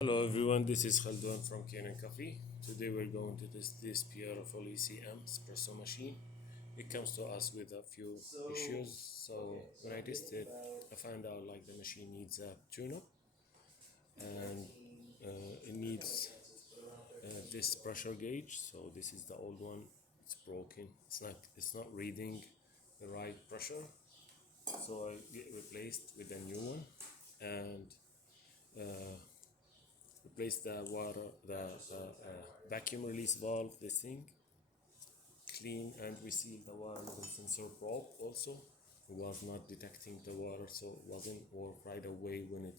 Hello everyone, this is Khaldun from Kanen Coffee. Today we're going to test this beautiful ECM espresso machine. It comes to us with a few issues. So when I tested, I found out like the machine needs a tune-up and it needs this pressure gauge. So this is the old one. It's broken. It's not reading the right pressure. So I get replaced with a new one and replace the water, the vacuum release valve, this thing, clean and reseal the water level sensor probe also. It was not detecting the water, so it wasn't work right away when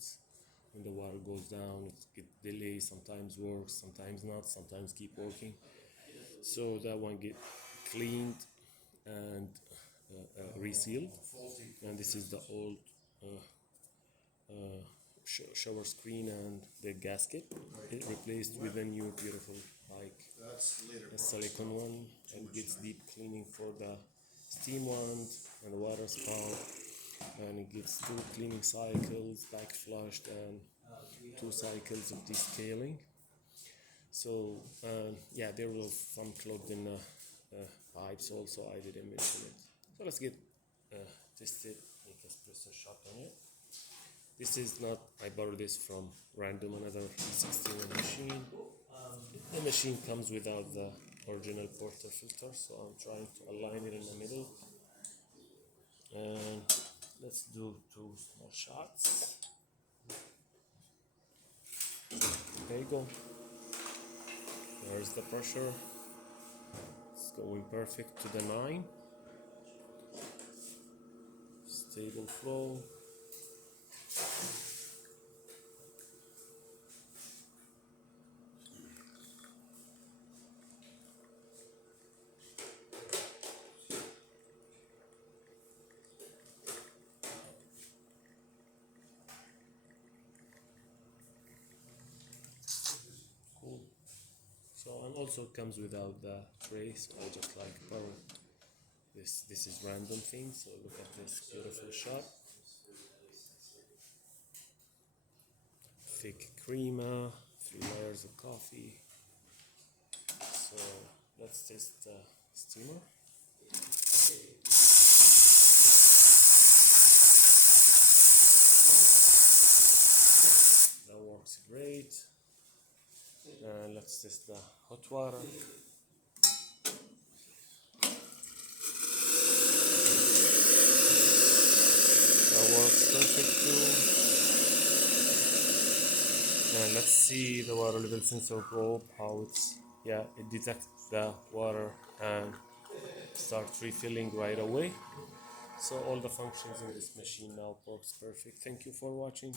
the water goes down. It delays, sometimes works, sometimes not, sometimes keep working. So that one get cleaned and resealed. And this is the old shower screen and the gasket. It replaced with a new beautiful like a silicone one, and gets deep cleaning for the steam wand and the water spout, and it gets 2 cleaning cycles back flushed and 2 cycles of descaling. So yeah, there was some clogged in pipes also, I didn't mention it. So let's get tested, make espresso shot on it. This is not, I borrowed this from random another 16 machine. The machine comes without the original porter filter, so I'm trying to align it in the middle. And let's do 2 small shots. There you go. There's the pressure. It's going perfect to the 9. Stable flow. Cool. So, and also comes without the tray, so I just like borrow this. This is random thing, so look at this beautiful shot. Thick crema, 3 layers of coffee. So let's test the steamer. That works great. And let's test the hot water. That works perfect too. And let's see the water level sensor probe, how it detects the water and starts refilling right away. So all the functions in this machine now works perfect. Thank you for watching.